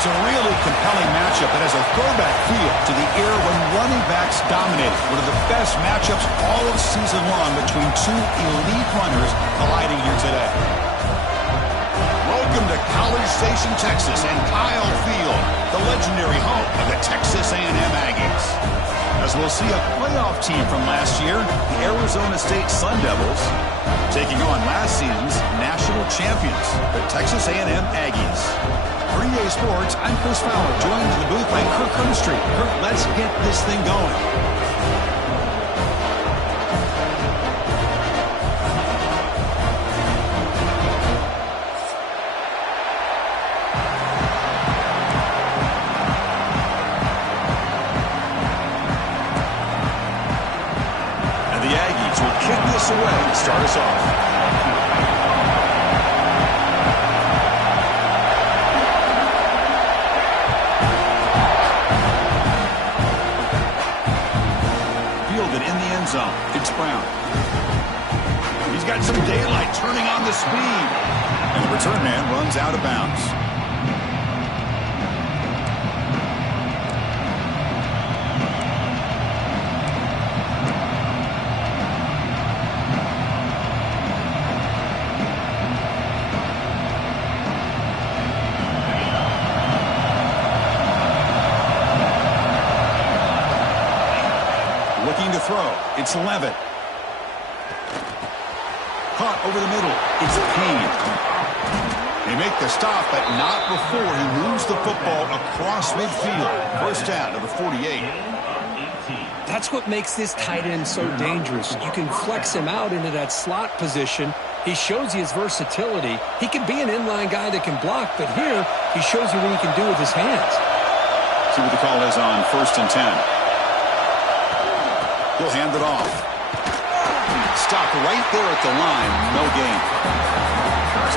It's a really compelling matchup that has a throwback feel to the era when running backs dominated. One of the best matchups all of season long between two elite runners colliding here today. Welcome to College Station, Texas, and Kyle Field, the legendary home of the Texas A&M Aggies. As we'll see a playoff team from last year, the Arizona State Sun Devils, taking on last season's national champions, the Texas A&M Aggies. For EA Sports, I'm Chris Fowler, joined in the booth by Kirk Herbstreit. Kirk, let's get this thing going. And the Aggies will kick this away to start us off. Zone. It's Brown. He's got some daylight turning on the speed. And the return man runs out of bounds. Looking to throw. It's Levitt. Caught over the middle. It's Payne. They make the stop, but not before he moves the football across midfield. First down to the 48. That's what makes this tight end so dangerous. You can flex him out into that slot position. He shows you his versatility. He can be an inline guy that can block, but here he shows you what he can do with his hands. See what the call is on 1st and 10. He'll hand it off. Stopped right there at the line. No gain.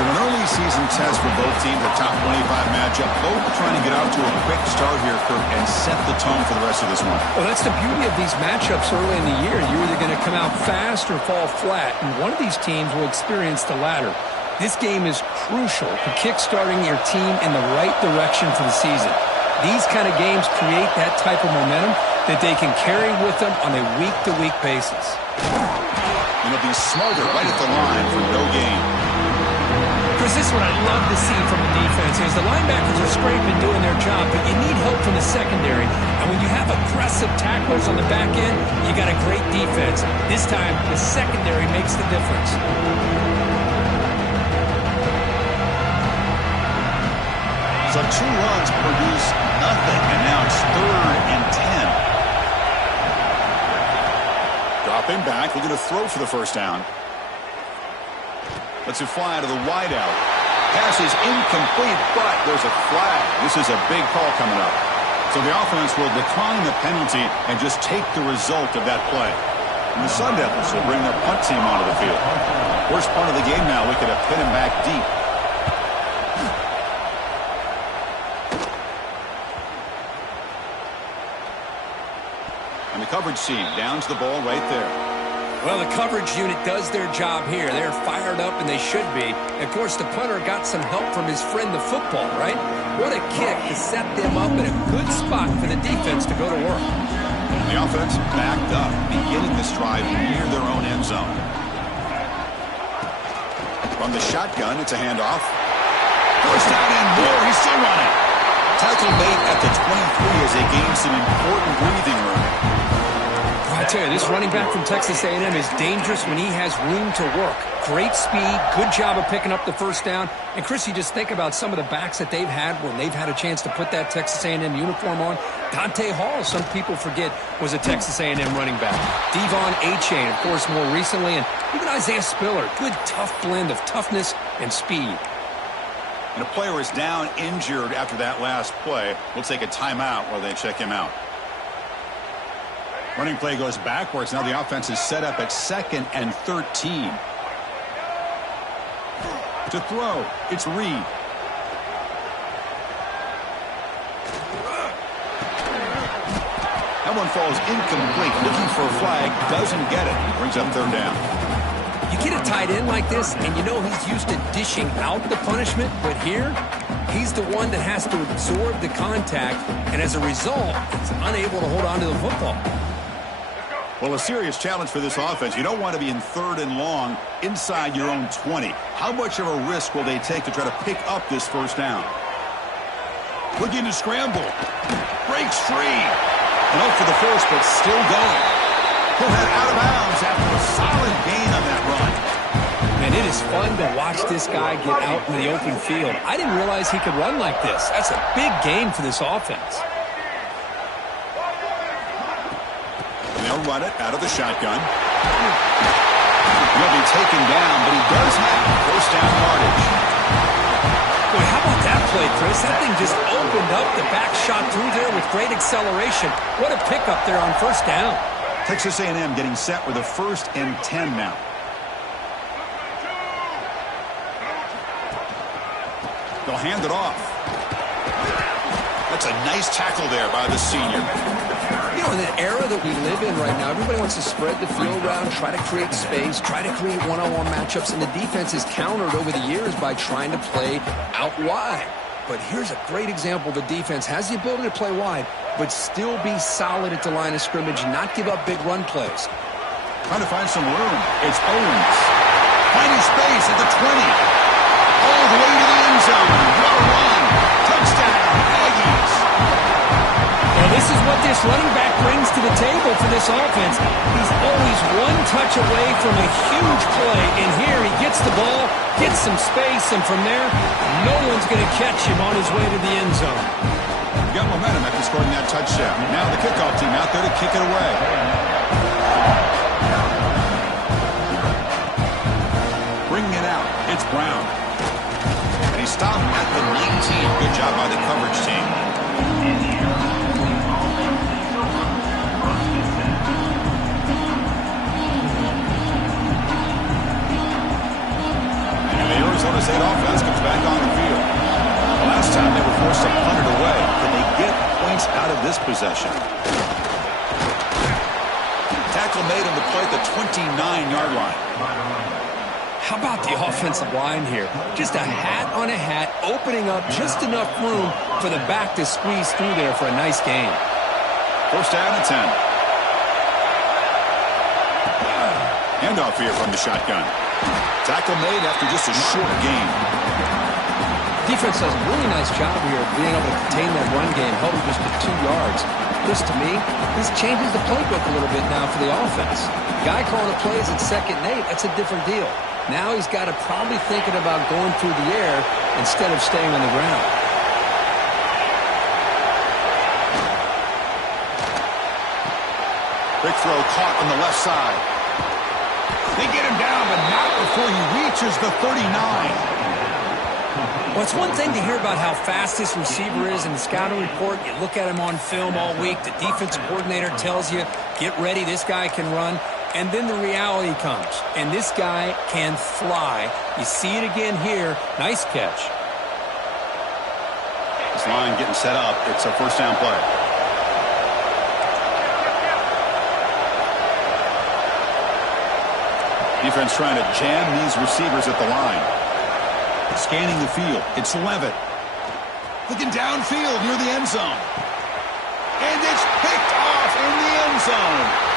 So an early season test for both teams, a top 25 matchup. Both trying to get out to a quick start here, Kirk, and set the tone for the rest of this one. Well, that's the beauty of these matchups early in the year. You're either going to come out fast or fall flat, and one of these teams will experience the latter. This game is crucial to kick-starting your team in the right direction for the season. These kind of games create that type of momentum that they can carry with them on a week-to-week basis. And it'll be smarter right at the line for no gain. Chris, this is what I love to see from the defense is the linebackers are scraping doing their job, but you need help from the secondary. And when you have aggressive tacklers on the back end, you got a great defense. This time, the secondary makes the difference. So 2 runs produce nothing, and now it's 3rd and 10. Dropping back, looking to throw for the first down. Lets it fly to the wideout. Pass is incomplete, but there's a flag. This is a big call coming up. So the offense will decline the penalty and just take the result of that play. And the Sun Devils will bring their punt team onto the field. Worst part of the game now, we could have put him back deep. And the coverage team downs the ball right there. Well, the coverage unit does their job here. They're fired up, and they should be. Of course, the punter got some help from his friend, the football, right? What a kick to set them up in a good spot for the defense to go to work. The offense backed up, beginning this drive near their own end zone. From the shotgun, it's a handoff. First down and more. He's still running. Tackle made at the 23 as they gain some important breathing room. I tell you, this running back from Texas A&M is dangerous when he has room to work. Great speed, good job of picking up the first down. And, Chris, you just think about some of the backs that they've had when they've had a chance to put that Texas A&M uniform on. Dante Hall, some people forget, was a Texas A&M running back. Devon Achane, of course, more recently. And even Isaiah Spiller, good, tough blend of toughness and speed. And a player is down injured after that last play. We'll take a timeout while they check him out. Running play goes backwards. Now the offense is set up at 2nd and 13. To throw, it's Reed. That one falls incomplete. Looking for a flag, doesn't get it. Brings up 3rd down. You get a tight end like this, and you know he's used to dishing out the punishment, but here, He's the one that has to absorb the contact, and as a result, he's unable to hold on to the football. Well, a serious challenge for this offense. You don't want to be in 3rd and long inside your own 20. How much of a risk will they take to try to pick up this first down? Looking to scramble. Breaks free. No for the first, but still going. He'll head out of bounds after a solid gain on that run. And it is fun to watch this guy get out in the open field. I didn't realize he could run like this. That's a big gain for this offense. They'll run it out of the shotgun. He'll be taken down, but he does have first down yardage. Boy, how about that play, Chris? That thing just opened up. The back shot through there with great acceleration. What a pickup there on first down. Texas A&M getting set with a 1st and 10 now. They'll hand it off. That's a nice tackle there by the senior. You know, in the era that we live in right now, everybody wants to spread the field around, try to create space, try to create one-on-one matchups, and the defense is countered over the years by trying to play out wide. But here's a great example. The defense has the ability to play wide, but still be solid at the line of scrimmage, not give up big run plays. Trying to find some room. It's Owens. Finding space at the 20. All the way to the end zone. Well run. Touchdown, Aggies. Now this is what this running back brings to the table for this offense. He's always one touch away from a huge play. And here he gets the ball, gets some space, and from there, no one's going to catch him on his way to the end zone. Got momentum after scoring that touchdown. Now the kickoff team out there to kick it away. Bringing it out. It's Brown. And he stopped at the 19. Good job by the coverage team. And the Arizona State offense comes back on the field. Last time they were forced to punt it away. Can they get points out of this possession? Tackle made on the play at the 29-yard line. How about the offensive line here? Just a hat on a hat, opening up just enough room for the back to squeeze through there for a nice gain. First down and 10. Handoff here from the shotgun. Tackle made after just a short gain. Defense does a really nice job here of being able to contain that run game, held just to 2 yards. This, to me, this changes the playbook a little bit now for the offense. The guy calling the plays at 2nd and 8, that's a different deal. Now he's got to probably thinking about going through the air instead of staying on the ground. Big throw caught on the left side. They get him down, but not before he reaches the 39. Well, it's one thing to hear about how fast this receiver is in the scouting report. You look at him on film all week. The defensive coordinator tells you, get ready, this guy can run. And then the reality comes, and this guy can fly. You see it again here. Nice catch. This line getting set up. It's a first down play. Defense trying to jam these receivers at the line. Scanning the field. It's Levitt. Looking downfield near the end zone. And it's picked off in the end zone.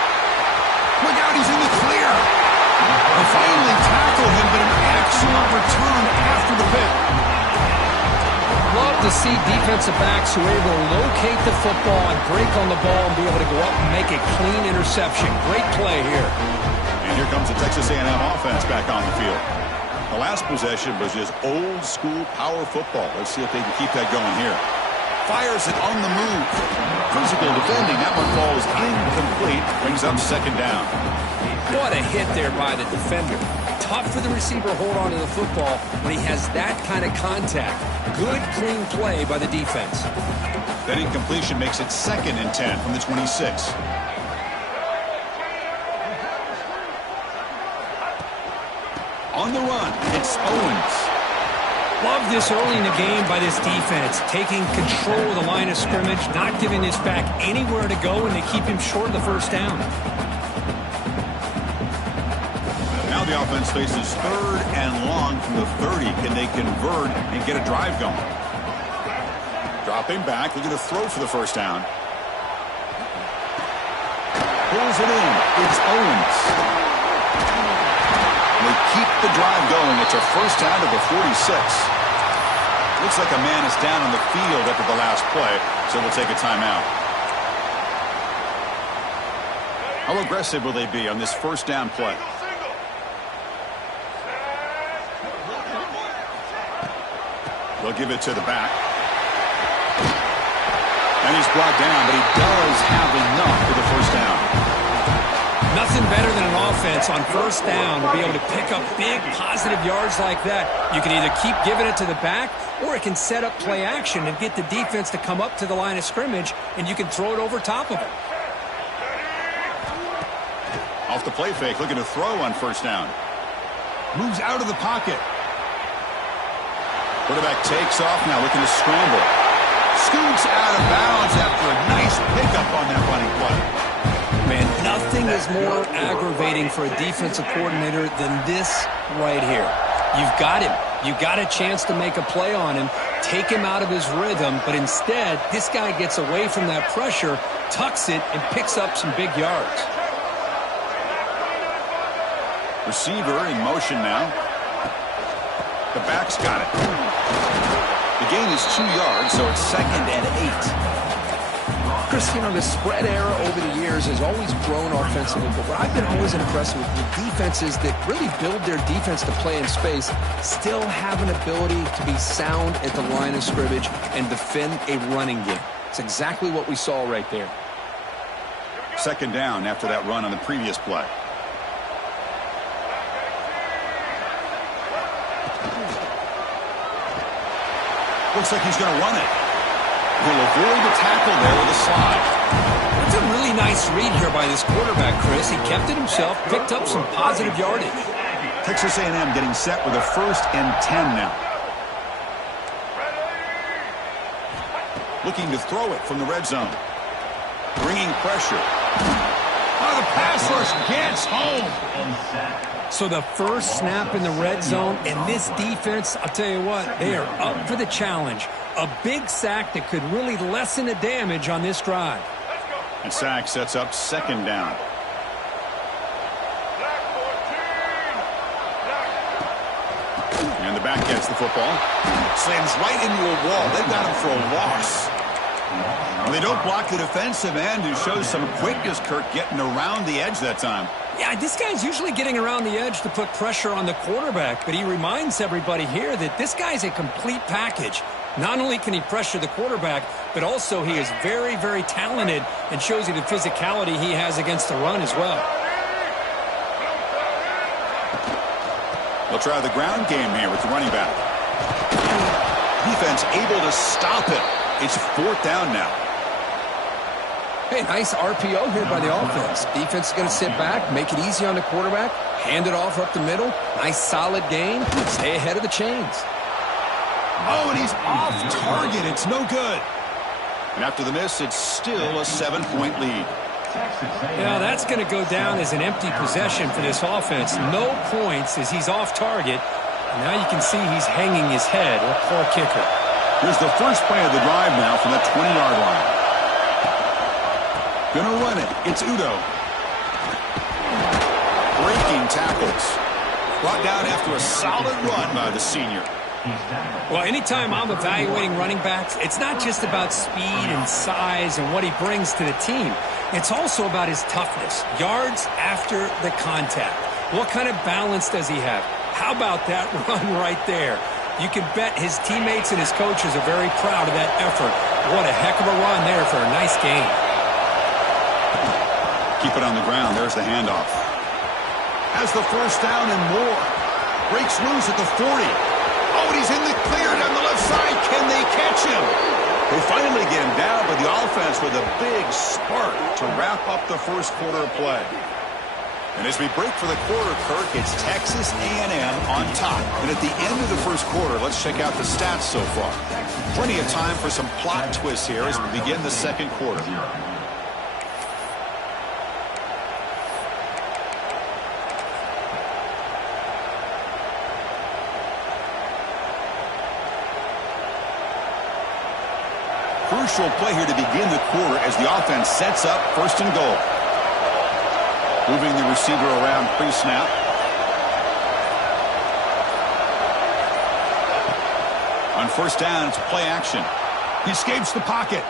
Look out, he's in the clear. They finally tackle him, but an excellent return after the pick. Love to see defensive backs who are able to locate the football and break on the ball and be able to go up and make a clean interception. Great play here. And here comes the Texas A&M offense back on the field. The last possession was just old school power football. Let's see if they can keep that going here. Fires it on the move. Physical defending. That one falls incomplete. Brings up 2nd down. What a hit there by the defender. Tough for the receiver to hold on to the football when he has that kind of contact. Good, clean play by the defense. That incompletion makes it 2nd and 10 from the 26. On the run, it's Owens. Love this early in the game by this defense, taking control of the line of scrimmage, not giving this back anywhere to go, and they keep him short of the first down. Now the offense faces 3rd and long from the 30. Can they convert and get a drive going? Dropping back, looking to throw for the first down. Pulls it in. It's Owens. And they keep the drive going. It's a first down to the 46. Looks like a man is down on the field after the last play, so we'll take a timeout. How aggressive will they be on this first down play? They'll give it to the back. And he's brought down, but he does have enough for the first down. Nothing better than an offense on first down to be able to pick up big positive yards like that. You can either keep giving it to the back, or it can set up play action and get the defense to come up to the line of scrimmage, and you can throw it over top of it. Off the play fake, looking to throw on first down. Moves out of the pocket. Quarterback takes off now, looking to scramble. Scoots out of bounds after a nice pickup on that running play. Man, nothing is more aggravating for a defensive coordinator than this right here. You've got him. You got a chance to make a play on him, take him out of his rhythm, but instead, this guy gets away from that pressure, tucks it, and picks up some big yards. Receiver in motion now. The back's got it. The gain is 2 yards, so it's 2nd and 8. Chris, you know, the spread era over the years has always grown offensively, but what I've been always impressed with defenses that really build their defense to play in space still have an ability to be sound at the line of scrimmage and defend a running game. It's exactly what we saw right there. 2nd down after that run on the previous play. Looks like he's going to run it. He'll avoid the tackle there with a slide. That's a really nice read here by this quarterback, Chris. He kept it himself, picked up some positive yardage. Texas A&M getting set with a 1st and 10 now. Looking to throw it from the red zone. Bringing pressure. Oh, the pass rush gets home. So the first snap in the red zone, and this defense, I'll tell you what, they are up for the challenge. A big sack that could really lessen the damage on this drive. And sack sets up 2nd down. And the back gets the football. Slams right into a wall. They've got him for a loss. And they don't block the defensive end, who shows some quickness, Kirk, getting around the edge that time. Yeah, this guy's usually getting around the edge to put pressure on the quarterback, but he reminds everybody here that this guy's a complete package. Not only can he pressure the quarterback, but also he is very, very talented and shows you the physicality he has against the run as well. They'll try the ground game here with the running back. Defense able to stop it. It's 4th down now. Hey, nice RPO here by the offense. Defense is going to sit back, make it easy on the quarterback, hand it off up the middle. Nice solid gain. Stay ahead of the chains. Oh, and he's off target. It's no good. And after the miss, it's still a 7-point lead. Yeah, that's going to go down as an empty possession for this offense. No points as he's off target. And now you can see he's hanging his head. What poor kicker. Here's the first play of the drive now from that 20-yard line. Gonna run it. It's Udo. Breaking tackles. Brought down after a solid run by the senior. Well, anytime I'm evaluating running backs, it's not just about speed and size and what he brings to the team. It's also about his toughness. Yards after the contact. What kind of balance does he have? How about that run right there? You can bet his teammates and his coaches are very proud of that effort. What a heck of a run there for a nice gain. Keep it on the ground. There's the handoff. Has the first down and more. Breaks loose at the 40. Oh, and he's in the clear down the left side. Can they catch him? They finally get him down, but the offense with a big spark to wrap up the first quarter of play. And as we break for the quarter, Kirk, it's Texas A&M on top. And at the end of the first quarter, let's check out the stats so far. Plenty of time for some plot twists here as we begin the second quarter. crucial play here to begin the quarter as the offense sets up first and goal. Moving the receiver around pre-snap. On first down, it's play action. He escapes the pocket.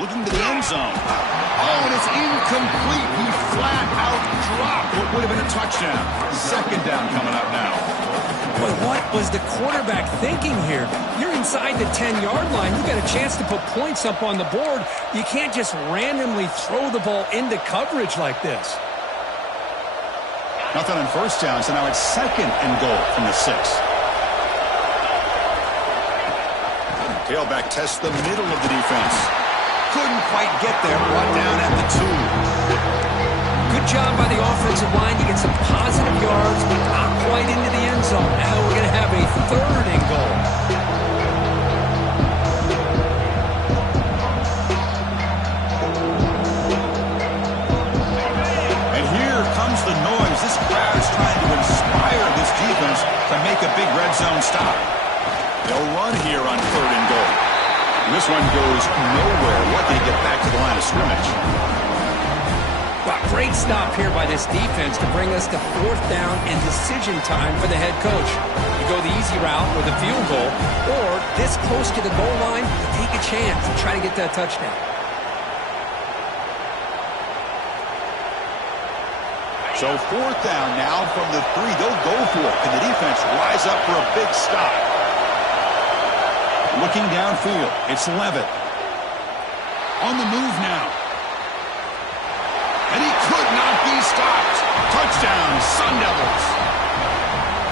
Looking to the end zone. Oh, and it's incomplete. He flat out dropped what would have been a touchdown. Second down coming up now. But what was the quarterback thinking here? You're inside the 10-yard line. You've got a chance to put points up on the board. You can't just randomly throw the ball into coverage like this. Nothing on first down, so now it's second and goal from the 6. Tailback tests the middle of the defense. Couldn't quite get there. Brought down at the 2. Good job by the offensive line to get some positive yards, but not quite into the end zone. Now we're going to have a third and goal. And here comes the noise. This crowd is trying to inspire this defense to make a big red zone stop. They'll run here on third and goal. And this one goes nowhere. Lucky to get back to the line of scrimmage. Wow, great stop here by this defense to bring us to fourth down and decision time for the head coach. You go the easy route with a field goal, or this close to the goal line, you take a chance and try to get that touchdown. So fourth down now from the 3. They'll go for it. Can the defense rise up for a big stop? Looking downfield, it's Levitt. On the move now. And he could not be stopped. Touchdown, Sun Devils.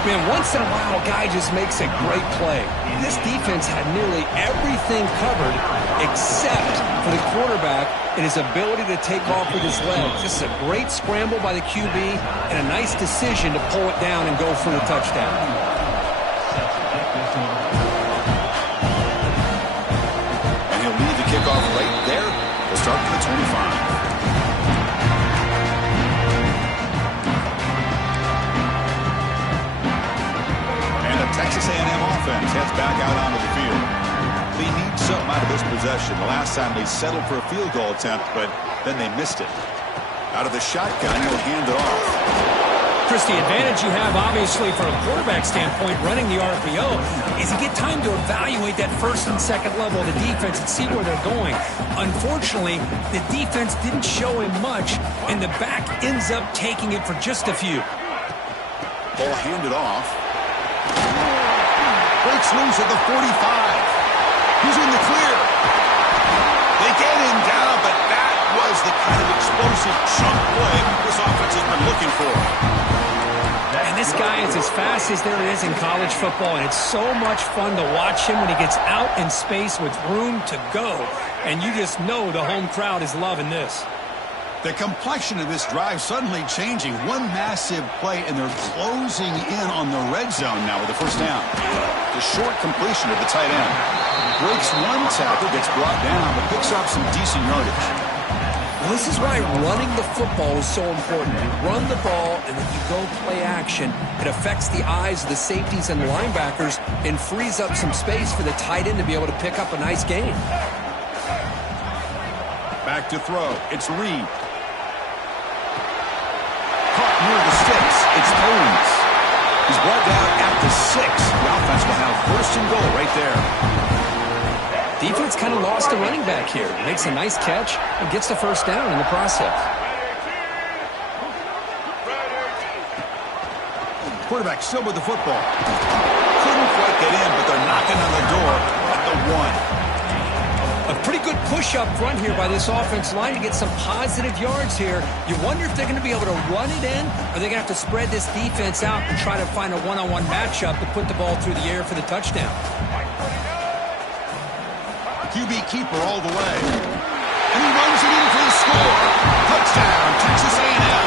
Man, once in a while, a guy just makes a great play. This defense had nearly everything covered except for the quarterback and his ability to take off with his legs. This is a great scramble by the QB and a nice decision to pull it down and go for the touchdown. Kickoff right there to start from the 25. And the Texas A&M offense heads back out onto the field. They need something out of this possession. The last time they settled for a field goal attempt, but then they missed it. Out of the shotgun, he'll hand it off. Chris, the advantage you have, obviously, from a quarterback standpoint, running the RPO, is you get time to evaluate that first and second level of the defense and see where they're going. Unfortunately, the defense didn't show him much, and the back ends up taking it for just a few. Ball handed off. Breaks loose at the 45. He's in the clear. They get him down, but that was the kind of explosive chunk play this offense has been looking for. And this guy is as fast as there is in college football, and it's so much fun to watch him when he gets out in space with room to go. And you just know the home crowd is loving this. The complexion of this drive suddenly changing. One massive play, and they're closing in on the red zone now with the first down. The short completion of the tight end. Breaks one tackle, gets brought down, but picks up some decent yardage. Well, this is why running the football is so important. You run the ball, and then you go play action. It affects the eyes of the safeties and the linebackers and frees up some space for the tight end to be able to pick up a nice gain. Back to throw. It's Reed. Caught near the sticks. It's Owens. He's brought down at the 6. The offense will have first and goal right there. Defense kind of lost a running back here. Makes a nice catch and gets the first down in the process. Quarterback still with the football. Couldn't quite get in, but they're knocking on the door at the 1. A pretty good push up front here by this offense line to get some positive yards here. You wonder if they're going to be able to run it in, or they're going to have to spread this defense out and try to find a one-on-one matchup to put the ball through the air for the touchdown. QB keeper all the way. And he runs it in for the score. Touchdown, Texas A&M.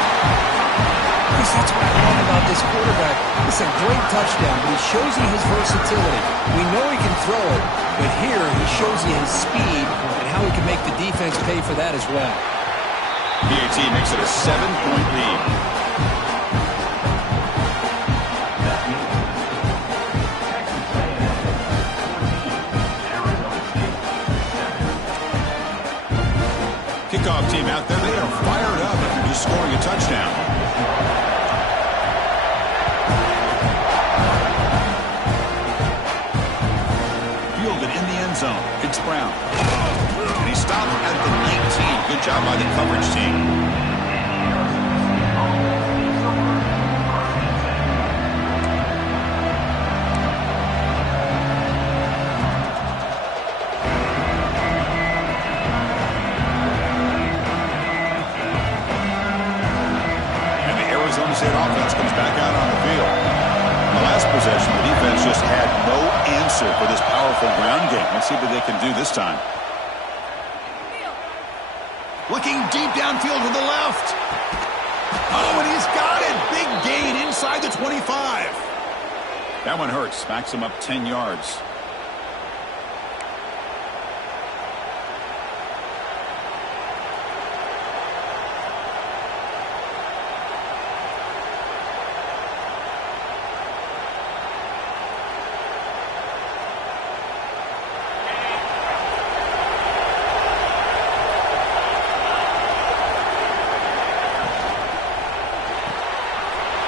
Chris, that's what I love about this quarterback. It's a great touchdown, but he shows you his versatility. We know he can throw it, but here he shows you his speed and how he can make the defense pay for that as well. PAT makes it a 7-point lead. kickoff team out there, they are fired up after just scoring a touchdown. Fielded in the end zone. It's Brown. And he stopped at the 19. Good job by the coverage team. State offense comes back out on the field. In the last possession, the defense just had no answer for this powerful ground game. Let's see what they can do this time. Looking deep downfield to the left. Oh, and he's got it. Big gain inside the 25. That one hurts. Backs him up 10 yards.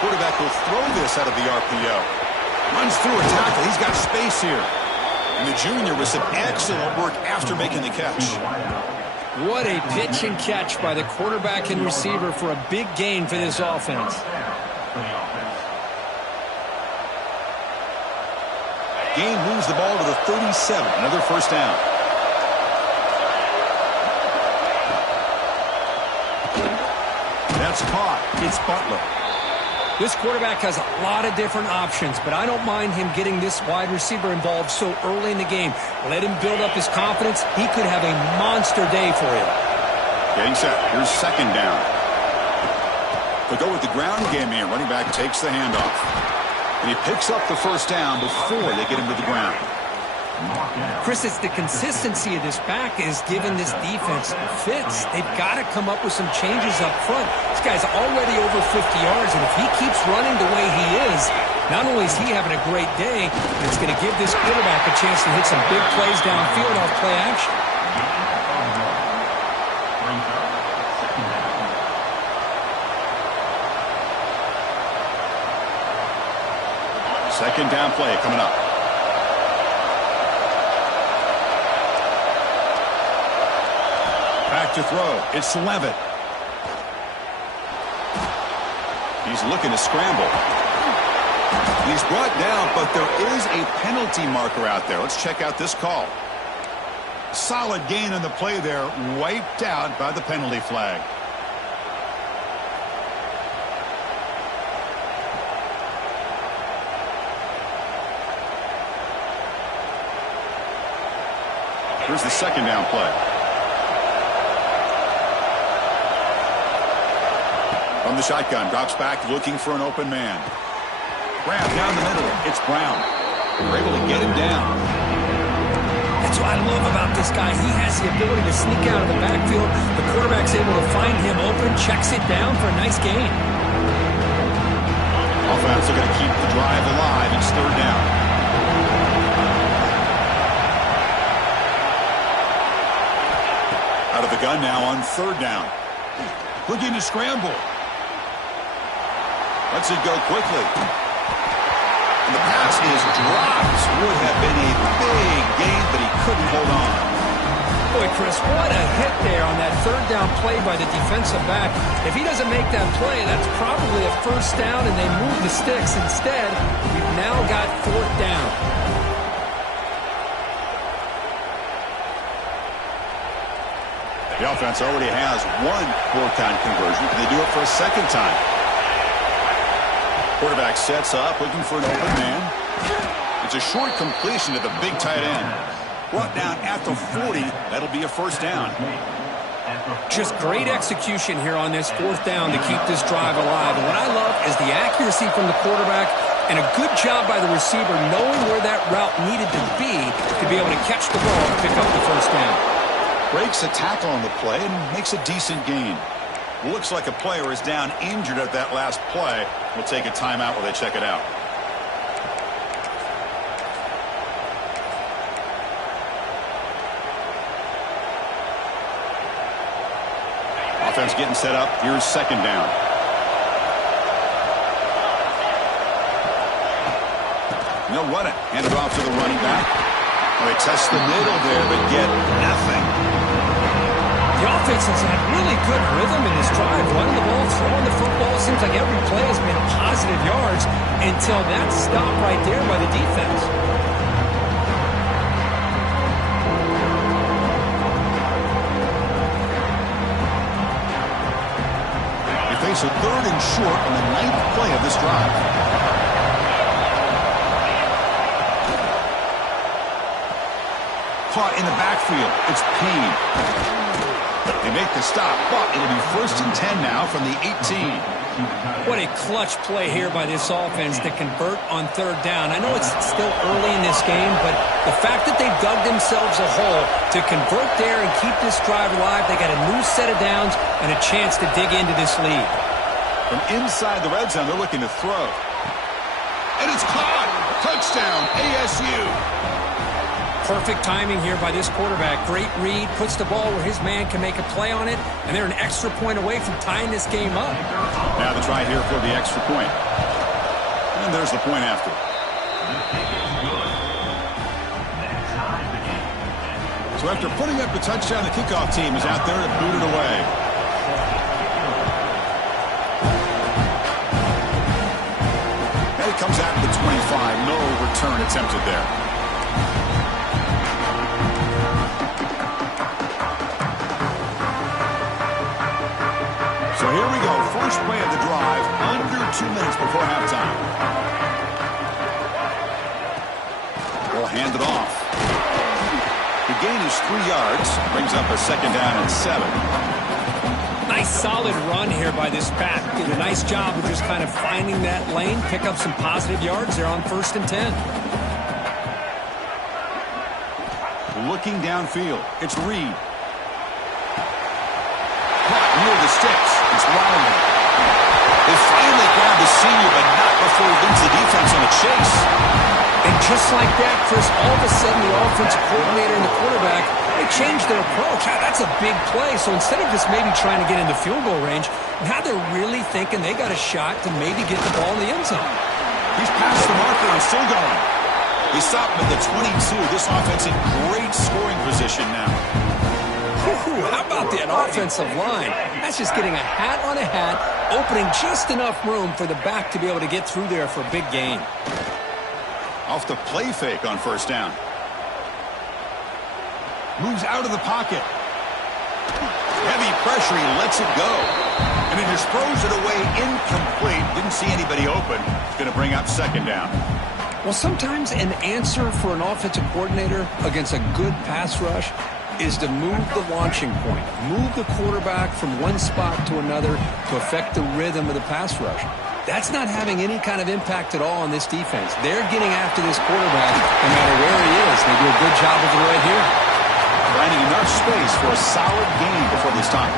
Quarterback will throw this out of the RPO. Runs through a tackle. He's got space here. And the junior with some excellent work after making the catch. What a pitch and catch by the quarterback and receiver for a big gain for this offense. Gain moves the ball to the 37. Another first down. That's caught. It's Butler. This quarterback has a lot of different options, but I don't mind him getting this wide receiver involved so early in the game. Let him build up his confidence. He could have a monster day for you. Getting set. Here's second down. They'll go with the ground game here. Running back takes the handoff. And he picks up the first down before they get him to the ground. Chris, it's the consistency of this back is giving this defense fits. They've got to come up with some changes up front. This guy's already over 50 yards, and if he keeps running the way he is, not only is he having a great day, but it's going to give this quarterback a chance to hit some big plays downfield off play action. Second down play coming up. Back to throw. It's Levitt. He's looking to scramble. He's brought down, but there is a penalty marker out there. Let's check out this call. Solid gain on the play there, wiped out by the penalty flag. Here's the second down play. From the shotgun, drops back, looking for an open man. Grab down the middle. It's Brown. They're able to get him down. That's what I love about this guy. He has the ability to sneak out of the backfield. The quarterback's able to find him open, checks it down for a nice gain. Offense are going to keep the drive alive. It's third down. Out of the gun now on third down. Looking to scramble. Lets it go quickly. And the pass is dropped. Would have been a big gain, but he couldn't hold on. Boy, Chris, what a hit there on that third down play by the defensive back. If he doesn't make that play, that's probably a first down, and they move the sticks. Instead, we've now got fourth down. The offense already has one fourth-down conversion. Can they do it for a second time? Quarterback sets up, looking for an open man. It's a short completion to the big tight end. Brought down at the 40. That'll be a first down. Just great execution here on this fourth down to keep this drive alive. And what I love is the accuracy from the quarterback and a good job by the receiver knowing where that route needed to be able to catch the ball and pick up the first down. Breaks a tackle on the play and makes a decent gain. Looks like a player is down injured at that last play. We'll take a timeout while they check it out. Offense getting set up. Here's second down. They'll run it. Hand it off to the running back. Well, they test the middle there, but get nothing. The offense has had really good rhythm in this drive. Running the ball, throwing the football. Seems like every play has been positive yards until that stop right there by the defense. They face a 3rd and short on the 9th play of this drive. Caught in the backfield. It's Payne. They make the stop, but it'll be 1st and 10 now from the 18. What a clutch play here by this offense to convert on 3rd down. I know it's still early in this game, but the fact that they've dug themselves a hole to convert there and keep this drive alive, they got a new set of downs and a chance to dig into this lead. From inside the red zone, they're looking to throw. And it's caught! Touchdown, ASU! Perfect timing here by this quarterback. Great read, puts the ball where his man can make a play on it, and they're an extra point away from tying this game up. Now the try here for the extra point. And there's the point after. So after putting up the touchdown, the kickoff team is out there to boot it away. And it comes out to the 25. No return attempted there. So here we go, first play of the drive, under 2 minutes before halftime. We'll hand it off. The gain is 3 yards, brings up a 2nd down and 7. Nice solid run here by this back. Did a nice job of just kind of finding that lane, pick up some positive yards there on 1st and 10. Looking downfield, it's Reed. Caught near the sticks. It's Wilder. They finally grab the senior, but not before he leads the defense on a chase. And just like that, Chris, all of a sudden the offensive coordinator and the quarterback, they changed their approach. That's a big play. So instead of just maybe trying to get into field goal range, now they're really thinking they got a shot to maybe get the ball in the end zone. He's past the marker and still going. They stop him at the 22. This offense in great scoring position now. How about that offensive line? That's just getting a hat on a hat, opening just enough room for the back to be able to get through there for a big gain. Off the play fake on 1st down. Moves out of the pocket. Heavy pressure, he lets it go. And he just throws it away incomplete. Didn't see anybody open. It's going to bring up 2nd down. Well, sometimes an answer for an offensive coordinator against a good pass rush is to move the launching point, move the quarterback from one spot to another to affect the rhythm of the pass rush. That's not having any kind of impact at all on this defense. They're getting after this quarterback no matter where he is. They do a good job of it right here. Finding enough space for a solid gain before they stop.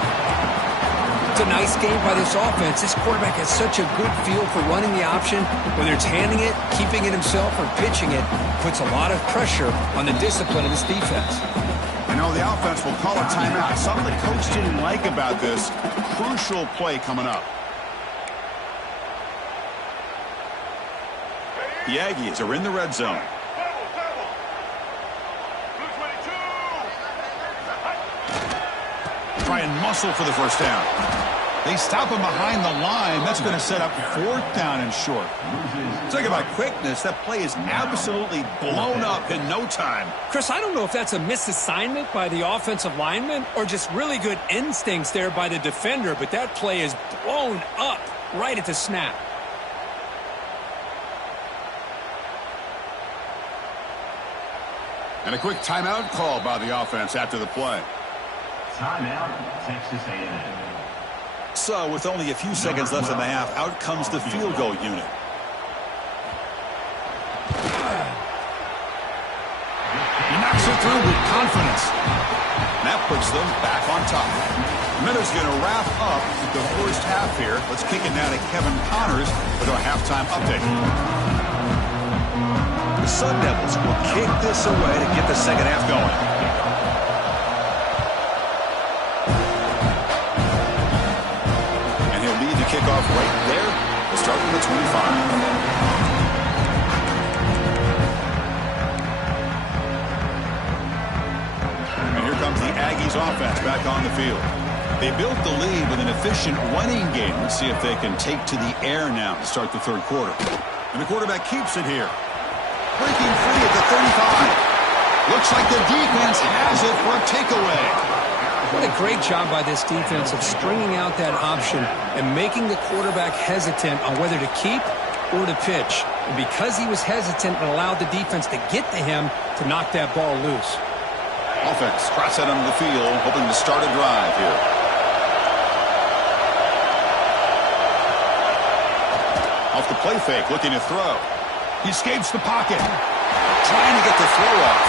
It's a nice game by this offense. This quarterback has such a good feel for running the option. Whether it's handing it, keeping it himself, or pitching it, puts a lot of pressure on the discipline of this defense. You know, the offense will call a timeout. Something the coach didn't like about this. Crucial play coming up. The Aggies are in the red zone. Try and muscle for the 1st down. They stop him behind the line. That's going to set up 4th down and short. Talk about quickness. That play is absolutely blown up in no time. Chris, I don't know if that's a misassignment by the offensive lineman or just really good instincts there by the defender, but that play is blown up right at the snap. And a quick timeout call by the offense after the play. Timeout, Texas A&M. So, with only a few seconds left in the half, out comes the field goal unit. He knocks it through with confidence. And that puts them back on top. Miller's going to wrap up the first half here. Let's kick it now to Kevin Connors with our halftime update. The Sun Devils will kick this away to get the second half going. off right there. We'll start from the 25. Comes the Aggies offense back on the field. They built the lead with an efficient running game. Let's see if they can take to the air now to start the third quarter. And the quarterback keeps it here. Breaking free at the 35. Looks like the defense has it for a takeaway. What a great job by this defense of stringing out that option and making the quarterback hesitant on whether to keep or to pitch. And because he was hesitant, it allowed the defense to get to him to knock that ball loose. Offense, cross that onto the field, hoping to start a drive here. Off the play fake, looking to throw. He escapes the pocket. Trying to get the throw off.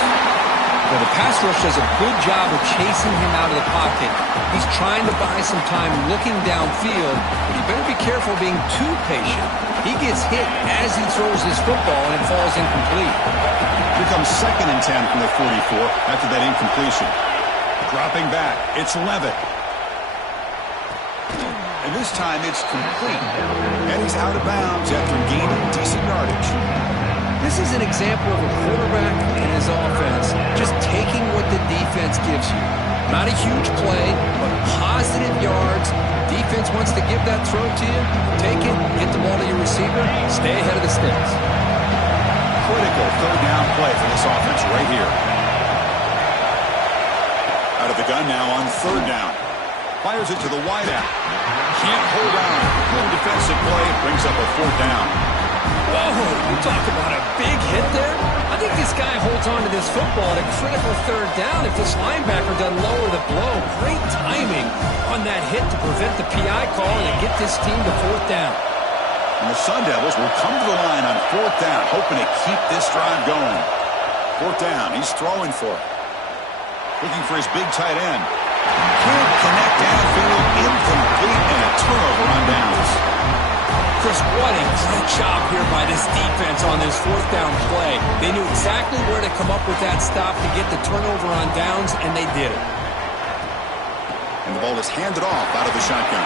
Well, the pass rush does a good job of chasing him out of the pocket. He's trying to buy some time looking downfield, but he better be careful being too patient. He gets hit as he throws his football, and it falls incomplete. Here comes 2nd and 10 from the 44 after that incompletion. Dropping back, it's Levitt. And this time it's complete. And he's out of bounds after gaining decent yardage. This is an example of a quarterback and his offense just taking what the defense gives you. Not a huge play, but positive yards. Defense wants to give that throw to you. Take it, get the ball to your receiver, stay ahead of the sticks. Critical third down play for this offense right here. Out of the gun now on 3rd down. Fires it to the wideout. Can't hold on. Good defensive play. Brings up a 4th down. Whoa, you talk about a big hit there. I think this guy holds on to this football at a critical 3rd down if this linebacker doesn't lower the blow. Great timing on that hit to prevent the PI call and get this team to 4th down. And the Sun Devils will come to the line on 4th down, hoping to keep this drive going. 4th down, he's throwing for it. Looking for his big tight end. Can't connect downfield, incomplete, and a turnover on downs. Chris, what a great job here by this defense on this 4th down play. They knew exactly where to come up with that stop to get the turnover on downs, and they did it. And the ball is handed off out of the shotgun.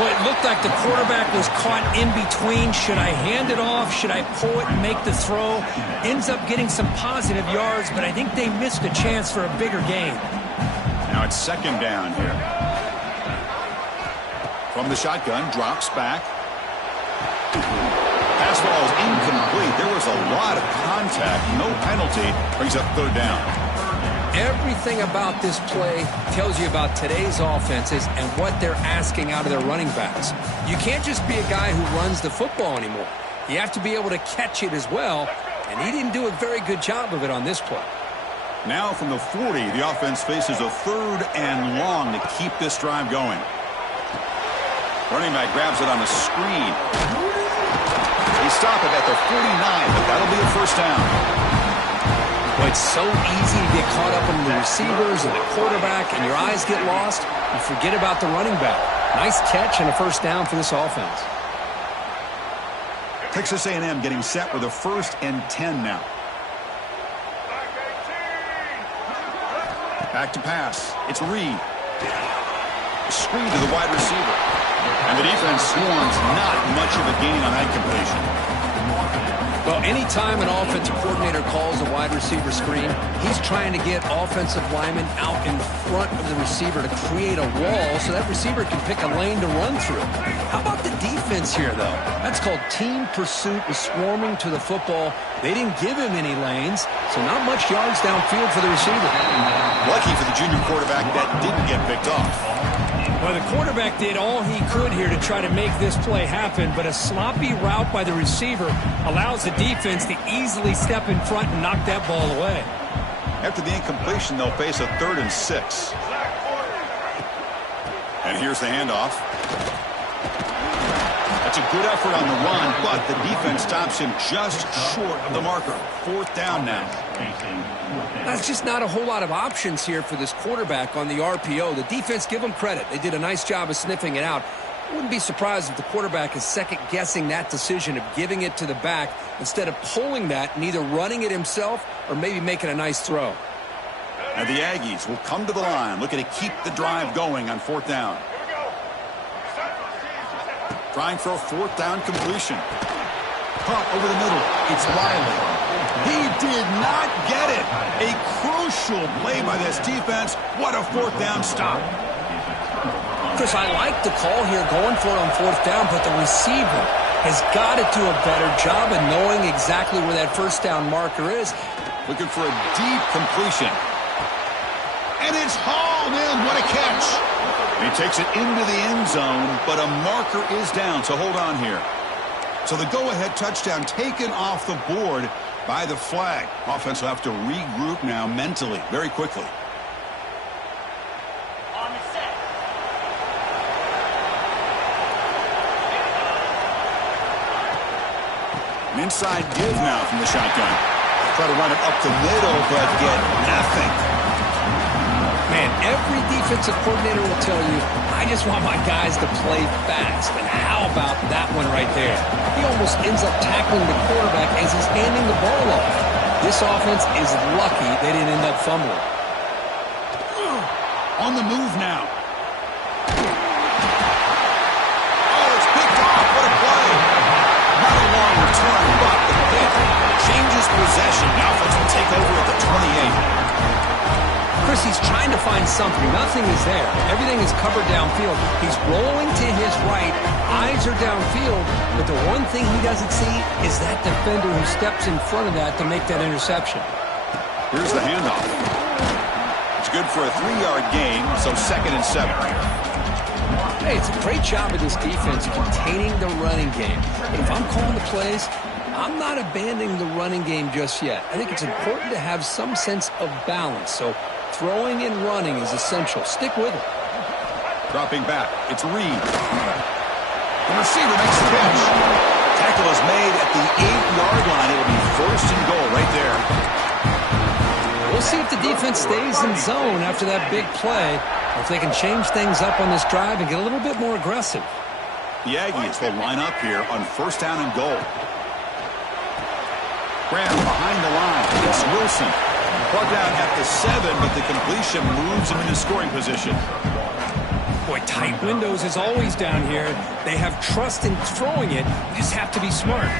Well, it looked like the quarterback was caught in between. Should I hand it off? Should I pull it and make the throw? Ends up getting some positive yards, but I think they missed a chance for a bigger gain. Now it's 2nd down here. From the shotgun, drops back. Pass ball is incomplete. There was a lot of contact. No penalty. Brings up 3rd down. Everything about this play tells you about today's offenses and what they're asking out of their running backs. You can't just be a guy who runs the football anymore. You have to be able to catch it as well, and he didn't do a very good job of it on this play. Now from the 40, the offense faces a 3rd and long to keep this drive going. Running back grabs it on a screen. They stop it at the 49, but that'll be a 1st down. Well, it's so easy to get caught up in the receivers and the quarterback, and your eyes get lost. You forget about the running back. Nice catch and a 1st down for this offense. Texas A&M getting set with a 1st and 10 now. Back to pass. It's Reed. Screen to the wide receiver. And the defense swarms. Not much of a gain on that completion. Well, anytime an offensive coordinator calls a wide receiver screen, he's trying to get offensive linemen out in front of the receiver to create a wall so that receiver can pick a lane to run through. How about the defense here, though? That's called team pursuit with swarming to the football. They didn't give him any lanes, so not much yards downfield for the receiver. Lucky for the junior quarterback that didn't get picked off. Well, the quarterback did all he could here to try to make this play happen, but a sloppy route by the receiver allows the defense to easily step in front and knock that ball away. After the incompletion, they'll face a 3rd and 6. And here's the handoff. That's a good effort on the run, but the defense stops him just short of the marker. 4th down now. That's just not a whole lot of options here for this quarterback on the RPO. The defense, give them credit. They did a nice job of sniffing it out. I wouldn't be surprised if the quarterback is second-guessing that decision of giving it to the back instead of pulling that and either running it himself or maybe making a nice throw. And the Aggies will come to the line, looking to keep the drive going on 4th down. Trying for a fourth down completion. Caught over the middle. It's Riley. He did not get it. A crucial play by this defense. What a fourth down stop. Chris, I like the call here going for it on fourth down, but the receiver has got to do a better job of knowing exactly where that first down marker is. Looking for a deep completion. And it's hauled in. What a catch. He takes it into the end zone, but a marker is down, so hold on here. So the go-ahead touchdown taken off the board by the flag. Offense will have to regroup now mentally very quickly. On the set. An inside give now from the shotgun. Try to run it up the middle, but get nothing. Man, every defensive coordinator will tell you, I just want my guys to play fast. And how about that one right there? He almost ends up tackling the quarterback as he's handing the ball off. This offense is lucky they didn't end up fumbling. On the move now. Oh, it's picked off. What a play. Not a long return, but the pick changes possession. The offense will take over at the 28. Chris, he's trying to find something. Nothing is there. Everything is covered downfield. He's rolling to his right. Eyes are downfield. But the one thing he doesn't see is that defender who steps in front of that to make that interception. Here's the handoff. It's good for a 3-yard gain, so 2nd and 7. Hey, it's a great job of this defense containing the running game. But if I'm calling the plays, I'm not abandoning the running game just yet. I think it's important to have some sense of balance. So throwing and running is essential. Stick with it. Dropping back. It's Reed. The receiver makes the catch. Tackle is made at the 8-yard line. It'll be 1st and goal right there. We'll see if the defense stays in zone after that big play, or if they can change things up on this drive and get a little bit more aggressive. The Aggies will line up here on 1st down and goal. Graham behind the line. It's Wilson. Plugged out at the 7, but the completion moves him into scoring position. Boy, tight windows is always down here. They have trust in throwing it. You just have to be smart.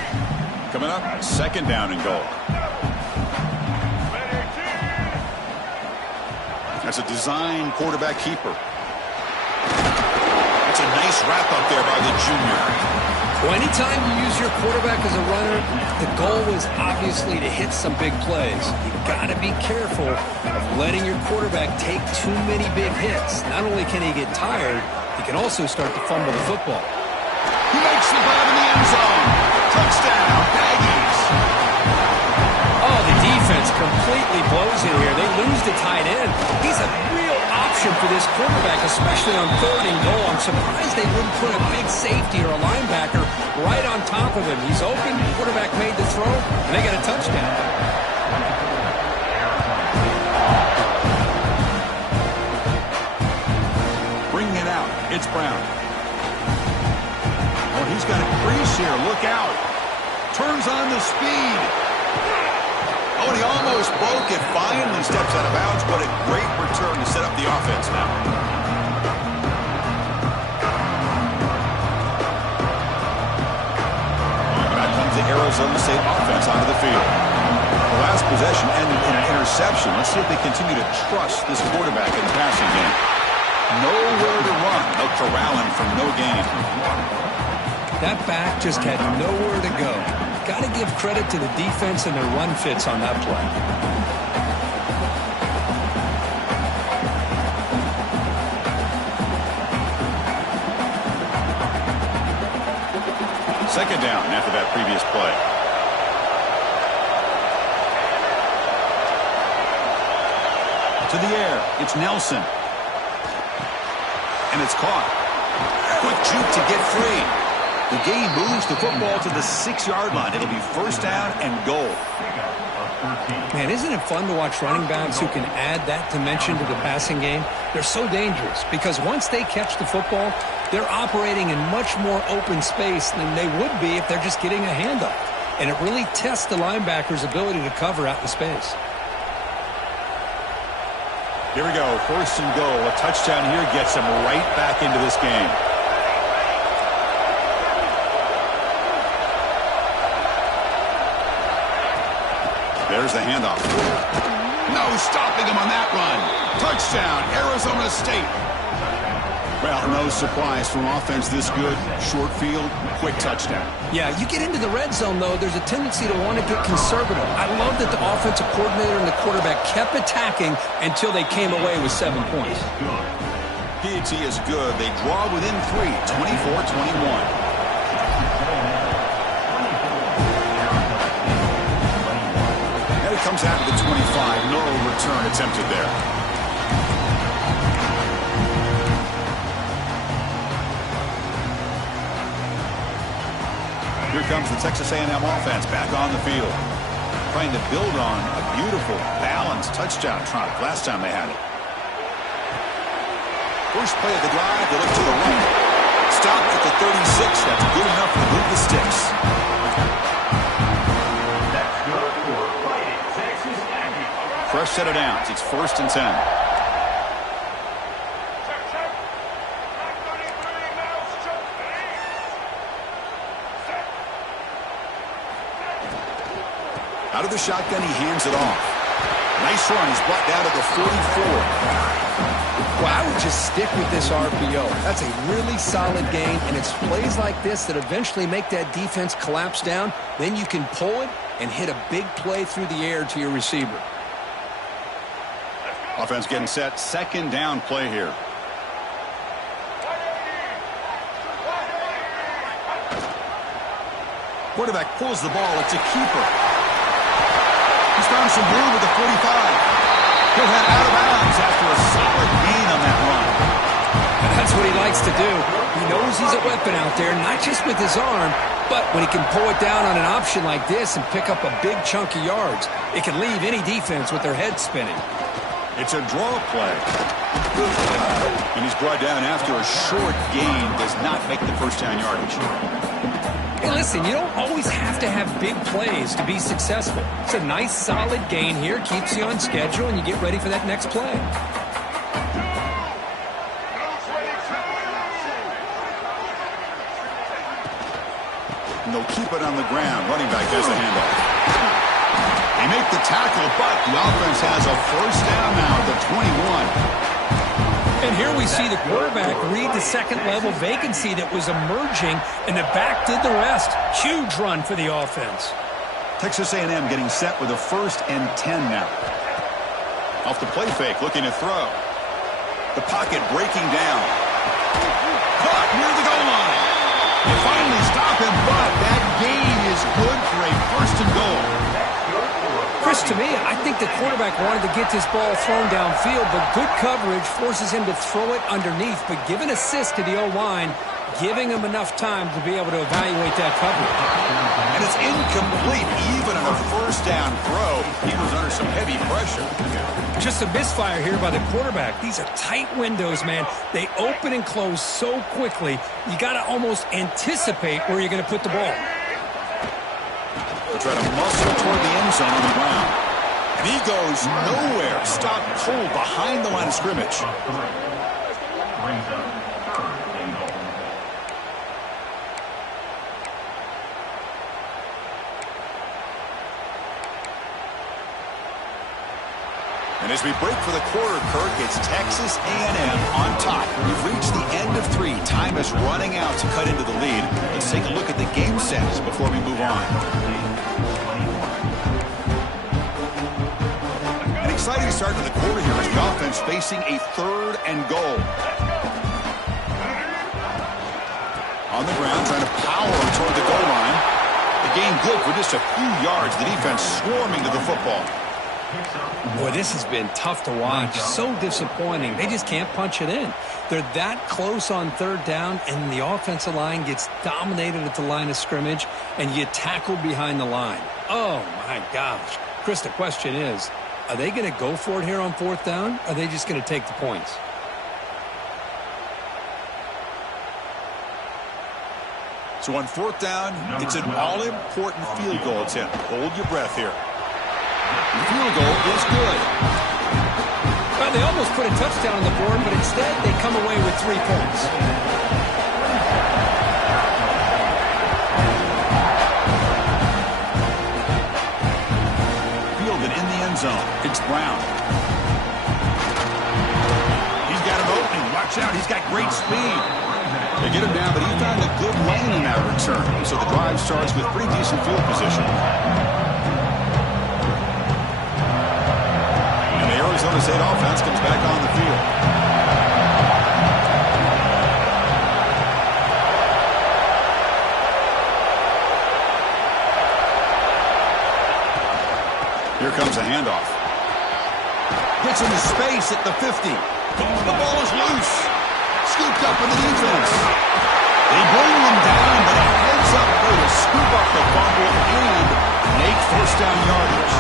Coming up, 2nd down and goal. That's a design quarterback keeper. That's a nice wrap up there by the junior. Well, anytime you use your quarterback as a runner, the goal is obviously to hit some big plays. You've got to be careful of letting your quarterback take too many big hits. Not only can he get tired, he can also start to fumble the football. He makes the grab in the end zone. Touchdown, Aggies. Oh, the defense completely blows it here. They lose the tight end. He's a real option for this quarterback, especially on 3rd and goal. I'm surprised they wouldn't put a big safety or a linebacker right on top of him. He's open, the quarterback made the throw, and they got a touchdown. Bringing it out, it's Brown. Oh, he's got a crease here. Look out. Turns on the speed. Oh, and he almost broke it. Finally steps out of bounds. What a great return to set up the offense now. Back comes the Arizona State offense onto the field. The last possession ended in an interception. Let's see if they continue to trust this quarterback in the passing game. Nowhere to run. They'll corral him for no gain. That back just had nowhere to go. Got to give credit to the defense and their run fits on that play. Second down after that previous play. To the air. It's Nelson. And it's caught. Quick juke to get free. The game moves the football to the 6-yard line. It'll be 1st down and goal. Man, isn't it fun to watch running backs who can add that dimension to the passing game? They're so dangerous because once they catch the football, they're operating in much more open space than they would be if they're just getting a handoff. And it really tests the linebacker's ability to cover out in space. Here we go. 1st and goal. A touchdown here gets them right back into this game. There's the handoff. No stopping him on that run. Touchdown, Arizona State. Well, no surprise from offense this good. Short field, quick touchdown. Yeah, you get into the red zone, though, there's a tendency to want to get conservative. I love that the offensive coordinator and the quarterback kept attacking until they came away with 7 points. PAT is good. They draw within 3, 24-21. And it comes out of the 25. No return attempted there. Here comes the Texas A&M offense back on the field. Trying to build on a beautiful, balanced touchdown trot last time they had it. First play of the drive, they look to the right. Stopped at the 36. That's good enough to move the sticks. That's good for Fighting Texas Aggies. Fresh set of downs. It's 1st and 10. Out of the shotgun, he hands it off. Nice run. He's brought down to the 44. Well, I would just stick with this RPO. That's a really solid gain, and it's plays like this that eventually make that defense collapse down. Then you can pull it and hit a big play through the air to your receiver. Offense getting set. 2nd down play here. Quarterback pulls the ball. It's a keeper. He's found some room with the 45. He'll head out of bounds after a solid gain on that run. And that's what he likes to do. He knows he's a weapon out there, not just with his arm, but when he can pull it down on an option like this and pick up a big chunk of yards, it can leave any defense with their head spinning. It's a draw play. And he's brought down after a short gain. Does not make the first down yardage. Hey, listen, you don't always have to have big plays to be successful. It's a nice, solid gain here. Keeps you on schedule, and you get ready for that next play. And they'll keep it on the ground. Running back does the handoff. They make the tackle, but the offense has a first down now at the 21. And here we see the quarterback read the second-level vacancy that was emerging, and the back did the rest. Huge run for the offense. Texas A&M getting set with a 1st and 10 now. Off the play fake, looking to throw. The pocket breaking down. Caught near the goal line. They finally stop him, but that gain is good for a 1st and goal. Chris, to me, I think the quarterback wanted to get this ball thrown downfield, but good coverage forces him to throw it underneath. But give an assist to the O-line, giving him enough time to be able to evaluate that coverage. And it's incomplete, even on a first down throw. He was under some heavy pressure. Just a misfire here by the quarterback. These are tight windows, man. They open and close so quickly, you got to almost anticipate where you're going to put the ball. They'll try to muscle toward the end zone on the ground. And he goes nowhere. Stop pulled behind the line of scrimmage. Brings up 3rd and goal. And as we break for the quarter, Kirk, it's Texas A&M on top. We've reached the end of 3. Time is running out to cut into the lead. Let's take a look at the game sets before we move on. An exciting start to the quarter here as the offense facing a 3rd and goal. On the ground, trying to power toward the goal line. The gain good for just a few yards. The defense swarming to the football. Boy, this has been tough to watch. So disappointing. They just can't punch it in. They're that close on 3rd down, and the offensive line gets dominated at the line of scrimmage, and you tackle behind the line. Oh, my gosh. Chris, the question is, are they going to go for it here on 4th down, or are they just going to take the points? So on 4th down, it's an all-important field goal attempt. Hold your breath here. The field goal is good. Well, they almost put a touchdown on the board, but instead they come away with 3 points. Field zone. It's Brown. He's got an opening. Watch out. He's got great speed. They get him down, but he found a good lane in that return. So the drive starts with pretty decent field position. And the Arizona State offense comes back on the field. Here comes a handoff. Gets into space at the 50. The ball is loose. Scooped up with the defense. They bring him down, but a heads-up play to scoop up the fumble and make first down yardage.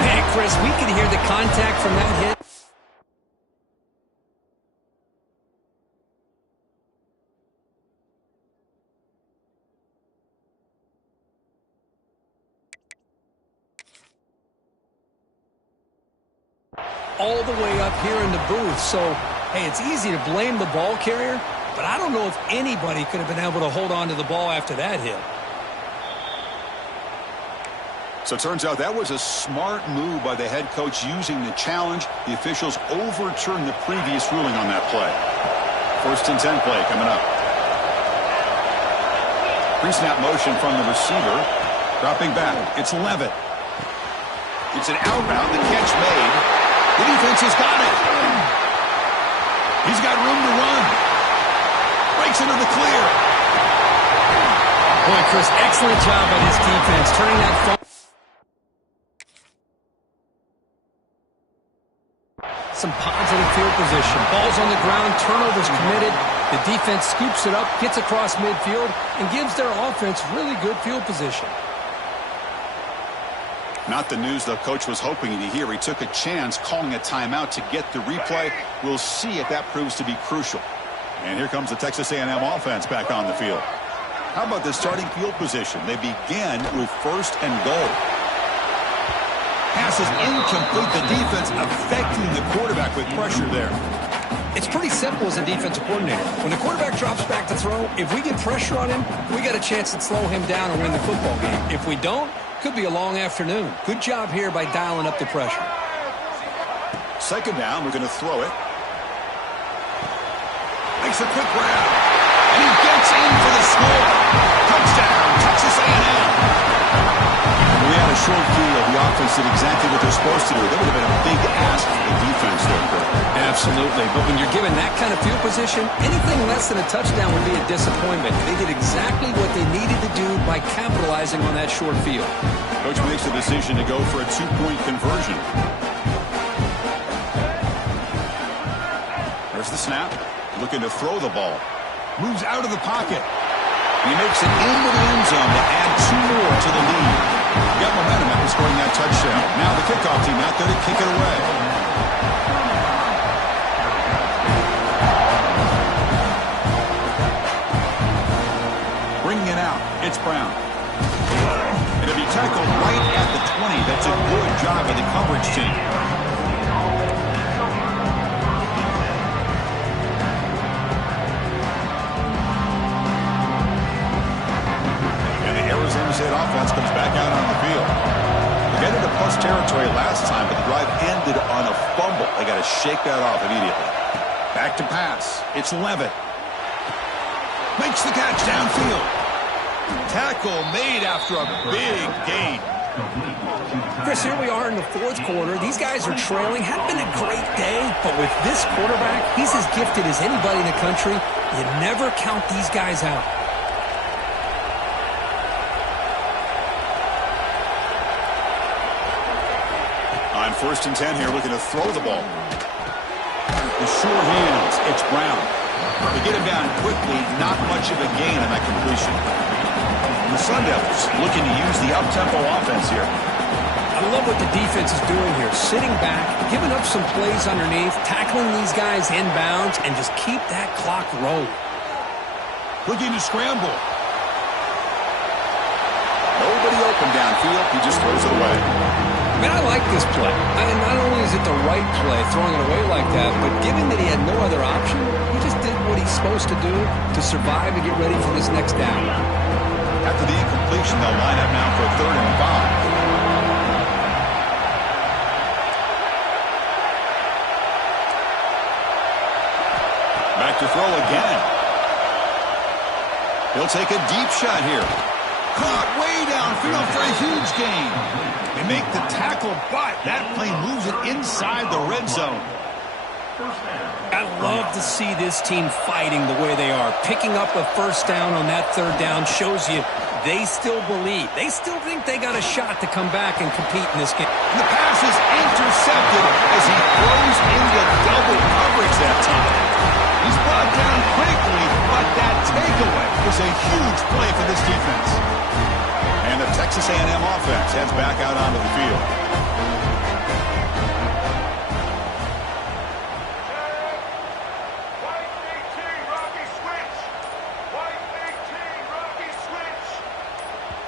Man, Chris, we could hear the contact from that hit. All the way up here in the booth. So, hey, it's easy to blame the ball carrier, but I don't know if anybody could have been able to hold on to the ball after that hit. So it turns out that was a smart move by the head coach using the challenge. The officials overturned the previous ruling on that play. 1st and 10 play coming up. Pre-snap motion from the receiver. Dropping back. It's Levitt. It's an outbound. The catch made. The defense has got it. He's got room to run. Breaks into the clear. Boy, Chris, excellent job by this defense, turning that phone. Some positive field position. Ball's on the ground, turnovers committed. The defense scoops it up, gets across midfield, and gives their offense really good field position. Not the news the coach was hoping to hear. He took a chance calling a timeout to get the replay. We'll see if that proves to be crucial. And here comes the Texas A&M offense back on the field. How about the starting field position? They begin with 1st and goal. Pass is incomplete. The defense affecting the quarterback with pressure there. It's pretty simple as a defensive coordinator. When the quarterback drops back to throw, if we get pressure on him, we got a chance to slow him down and win the football game. If we don't, could be a long afternoon. Good job here by dialing up the pressure. 2nd down, we're going to throw it. Makes a quick grab. And he gets in for the score. Touchdown, Texas A&M. We had a short field. The offense did exactly what they're supposed to do. That would have been a big ask for the defense there. Absolutely. But when you're given that kind of field position, anything less than a touchdown would be a disappointment. They did exactly what they needed to do by capitalizing on that short field. Coach makes the decision to go for a 2-point conversion. There's the snap. Looking to throw the ball. Moves out of the pocket. He makes it into the end zone to add 2 more to the lead. Got momentum after scoring that touchdown. Now the kickoff team out there to kick it away. Bringing it out. It's Brown. It'll be tackled right at the 20. That's a good job by the coverage team. Arizona State offense comes back out on the field. They got into plus territory last time, but the drive ended on a fumble. They got to shake that off immediately. Back to pass. It's Levitt. Makes the catch downfield. Tackle made after a big gain. Chris, here we are in the 4th quarter. These guys are trailing. Hadn't been a great day, but with this quarterback, he's as gifted as anybody in the country. You never count these guys out. On 1st and 10 here, looking to throw the ball. The sure hands, it's Brown. They get him down quickly, not much of a gain on that completion. The Sun Devils looking to use the up-tempo offense here. I love what the defense is doing here. Sitting back, giving up some plays underneath, tackling these guys inbounds, and just keep that clock rolling. Looking to scramble. Nobody open downfield. He just throws it away. Man, I like this play. I mean, not only is it the right play, throwing it away like that, but given that he had no other option, he just did what he's supposed to do to survive and get ready for this next down. After the incompletion, they'll line up now for 3rd and 5. back to throw again. He'll take a deep shot here. Caught way downfield for a huge gain. They make the tackle, but that plane moves it inside the red zone. I love to see this team fighting the way they are. Picking up a first down on that third down shows you they still believe. They still think they got a shot to come back and compete in this game. And the pass is intercepted as he throws into double coverage that time. He's brought down quickly, but that takeaway is a huge play for this defense. And the Texas A&M offense heads back out onto the field.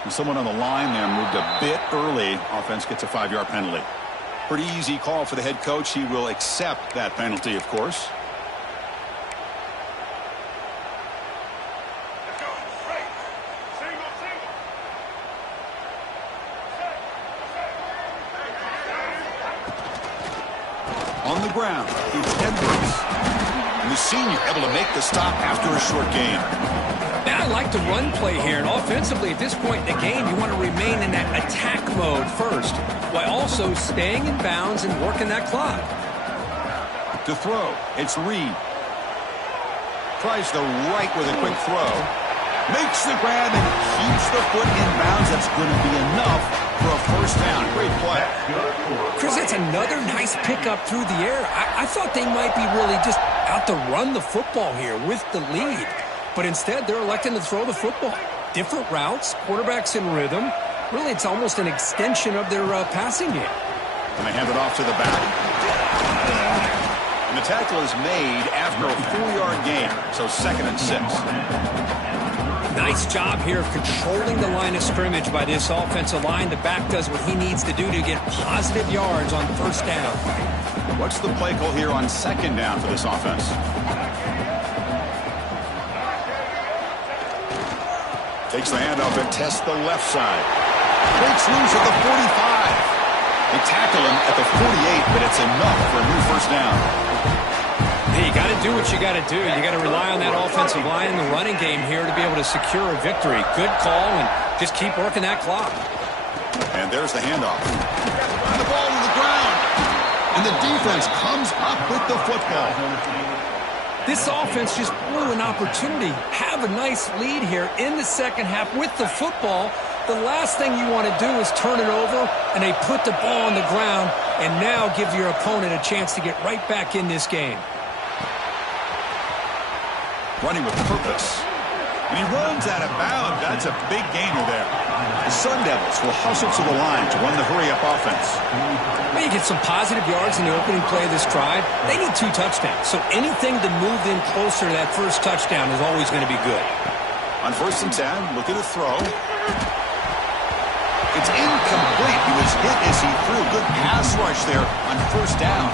Someone on the line there moved a bit early. Offense gets a 5-yard penalty. Pretty easy call for the head coach. He will accept that penalty, of course. On the ground, it's Edwards. And the senior able to make the stop after a short gain. I like the run play here, and offensively at this point in the game, you want to remain in that attack mode first, while also staying in bounds and working that clock. To throw, it's Reed. Tries the right with a quick throw. Makes the grab and keeps the foot in bounds. That's going to be enough for a first down. Great play. Chris, that's another nice pickup through the air. I thought they might be really just out to run the football here with the lead. But instead, they're electing to throw the football. Different routes, quarterbacks in rhythm. Really, it's almost an extension of their passing game. And they hand it off to the back. And the tackle is made after a 4-yard gain. So 2nd and 6. Nice job here of controlling the line of scrimmage by this offensive line. The back does what he needs to do to get positive yards on first down. What's the play call here on 2nd down for this offense? Takes the handoff and tests the left side. Breaks loose at the 45. They tackle him at the 48, but it's enough for a new first down. Hey, you got to do what you got to do. You got to rely on that offensive line in the running game here to be able to secure a victory. Good call, and just keep working that clock. And there's the handoff. And the ball to the ground. And the defense comes up with the football. This offense just blew an opportunity. Have a nice lead here in the second half with the football. The last thing you want to do is turn it over, and they put the ball on the ground and now give your opponent a chance to get right back in this game. Running with purpose. And he runs out of bounds. That's a big gainer there. The Sun Devils will hustle to the line to run the hurry-up offense. Well, you get some positive yards in the opening play of this drive. They need 2 touchdowns, so anything to move them closer to that first touchdown is always going to be good. On 1st and 10, look at the throw. It's incomplete. He was hit as he threw a good pass rush there on first down.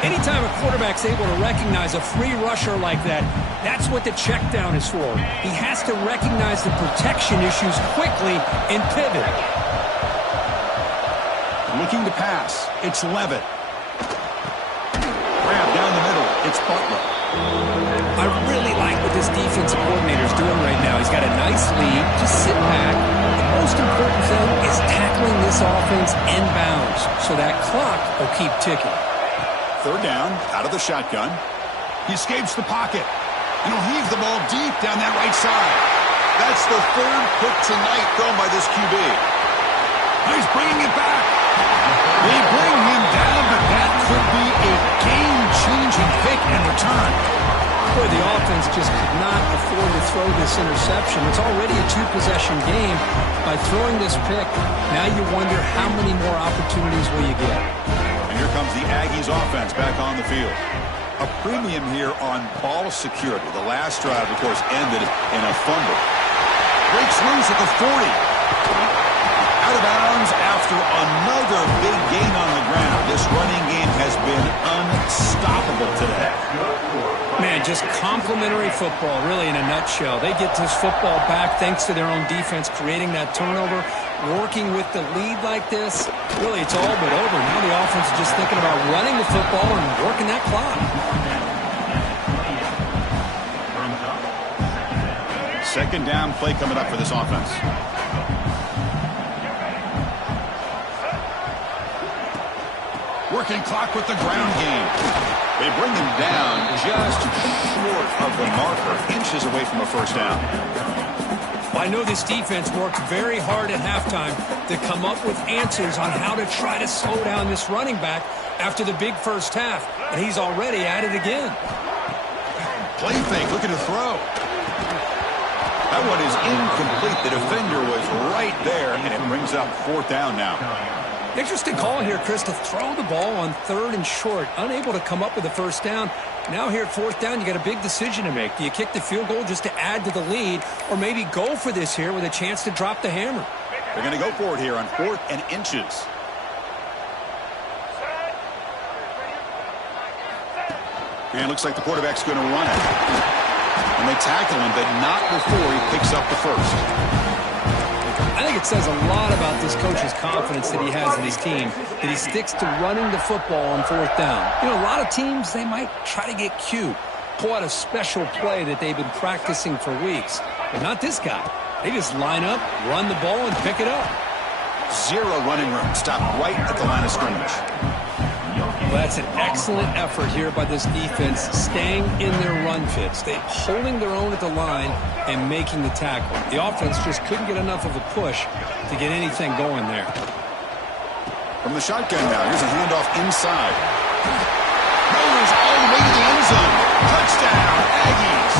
Anytime a quarterback's able to recognize a free rusher like that, that's what the check down is for. He has to recognize the protection issues quickly and pivot. Looking to pass. It's Levitt. Grab down the middle. It's Butler. I really like what this defensive coordinator's doing right now. He's got a nice lead. Just sit back. The most important thing is tackling this offense in bounds so that clock will keep ticking. 3rd down, out of the shotgun. He escapes the pocket. And he'll heave the ball deep down that right side. That's the 3rd pick tonight thrown by this QB. Now he's bringing it back. They bring him down, but that could be a game-changing pick and return. Boy, the offense just could not afford to throw this interception. It's already a 2-possession game. By throwing this pick, now you wonder how many more opportunities will you get. And here comes the Aggies offense back on the field. A premium here on ball security. The last drive, of course, ended in a fumble. Breaks loose at the 40. Out of bounds after another big gain on the ground. This running game has been unstoppable today. Man, just complimentary football, really, in a nutshell. They get this football back thanks to their own defense, creating that turnover, working with the lead like this. Really, it's all but over. Now the offense is just thinking about running the football and working that clock. Second down play coming up for this offense. Working clock with the ground game. They bring him down just short of the marker, inches away from a first down. I know this defense worked very hard at halftime to come up with answers on how to try to slow down this running back after the big first half, and he's already at it again. Play fake, looking to throw. That one is incomplete. The defender was right there, and it brings up fourth down now. Interesting call here, Chris, to throw the ball on 3rd and short, unable to come up with a first down. Now here at 4th down, you got a big decision to make. Do you kick the field goal just to add to the lead, or maybe go for this here with a chance to drop the hammer? They're going to go for it here on 4th and inches. And it looks like the quarterback's going to run it. And they tackle him, but not before he picks up the first. I think it says a lot about this coach's confidence that he has in his team, that he sticks to running the football on 4th down. You know, a lot of teams, they might try to get cute, pull out a special play that they've been practicing for weeks. But not this guy. They just line up, run the ball, and pick it up. Zero running room. Stop right at the line of scrimmage. Well, that's an excellent effort here by this defense, staying in their run fits. They're holding their own at the line and making the tackle. The offense just couldn't get enough of a push to get anything going there. From the shotgun now, here's a handoff inside. Goes all the way to the end zone. Touchdown, Aggies.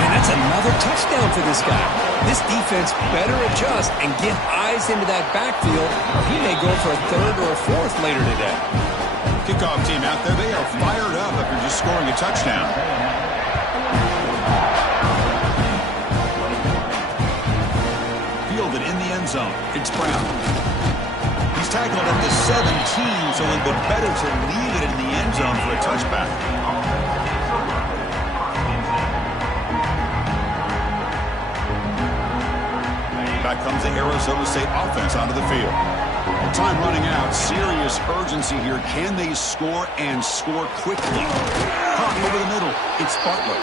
And that's another touchdown for this guy. This defense better adjust and get eyes into that backfield, or he may go for a 3rd or a 4th later today. Kickoff team out there, they are fired up after just scoring a touchdown. Fielded in the end zone. It's Brown. He's tackled at the 17, so it would have been better to leave it in the end zone for a touchback. Back comes the Arizona State offense onto the field. Time running out. Serious urgency here. Can they score and score quickly? Caught over the middle. It's Butler.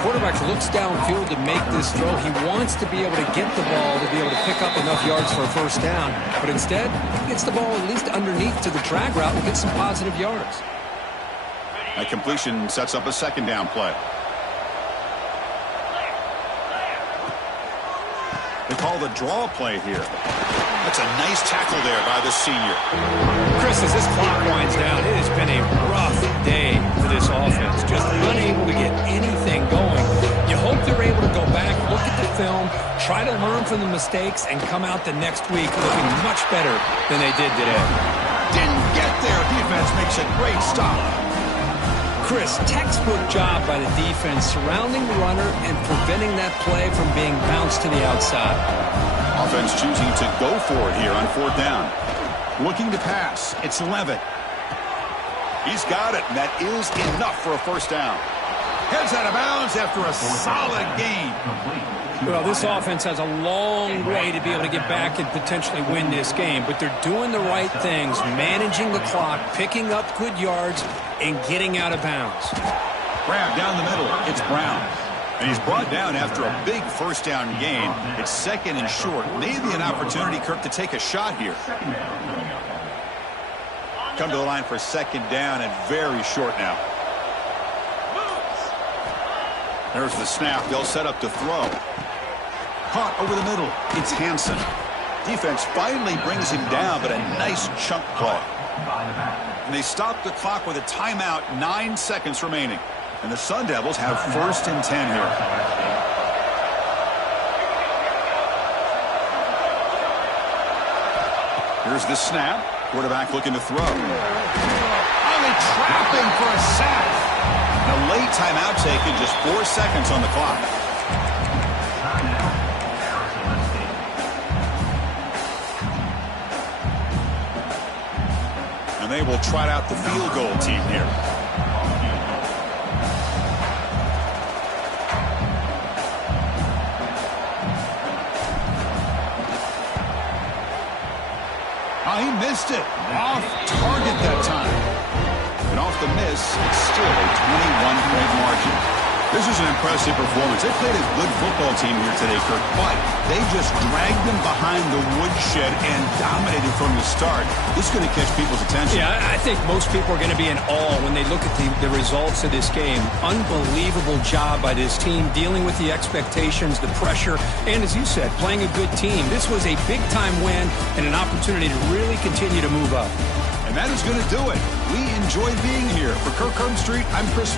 Quarterback looks downfield to make this throw. He wants to be able to get the ball to be able to pick up enough yards for a first down. But instead, he gets the ball at least underneath to the drag route and gets some positive yards. That completion sets up a second down play. They call the draw play here. That's a nice tackle there by the senior. Chris, as this clock winds down, it has been a rough day for this offense. Just unable to get anything going. You hope they're able to go back, look at the film, try to learn from the mistakes, and come out the next week looking much better than they did today. Didn't get there. Defense makes a great stop. Chris, textbook job by the defense surrounding the runner and preventing that play from being bounced to the outside. Offense choosing to go for it here on 4th down. Looking to pass. It's Levitt. He's got it, and that is enough for a first down. Heads out of bounds after a solid gain. Well, this offense has a long way to be able to get back and potentially win this game, but they're doing the right things, managing the clock, picking up good yards, and getting out of bounds. Grab down the middle. It's Brown. And he's brought down after a big first down gain. It's 2nd and short. Maybe an opportunity, Kirk, to take a shot here. Come to the line for 2nd down and very short now. There's the snap. They'll set up to throw. Caught over the middle. It's Hansen. Defense finally brings him down, but a nice chunk play. And they stop the clock with a timeout, 9 seconds remaining. And the Sun Devils have 1st and 10 here. Here's the snap. Quarterback looking to throw. Only trapping for a sack. A late timeout taken, just 4 seconds on the clock. And they will trot out the field goal team here. Oh, he missed it. Off target that time. And off the miss, it's still a 21-point margin. This is an impressive performance. They played a good football team here today, Kirk, but they just dragged them behind the woodshed and dominated from the start. This is going to catch people's attention. Yeah, I think most people are going to be in awe when they look at the results of this game. Unbelievable job by this team dealing with the expectations, the pressure, and as you said, playing a good team. This was a big-time win and an opportunity to really continue to move up. And that is going to do it. We enjoyed being here. For Kirk Herbstreit, I'm Chris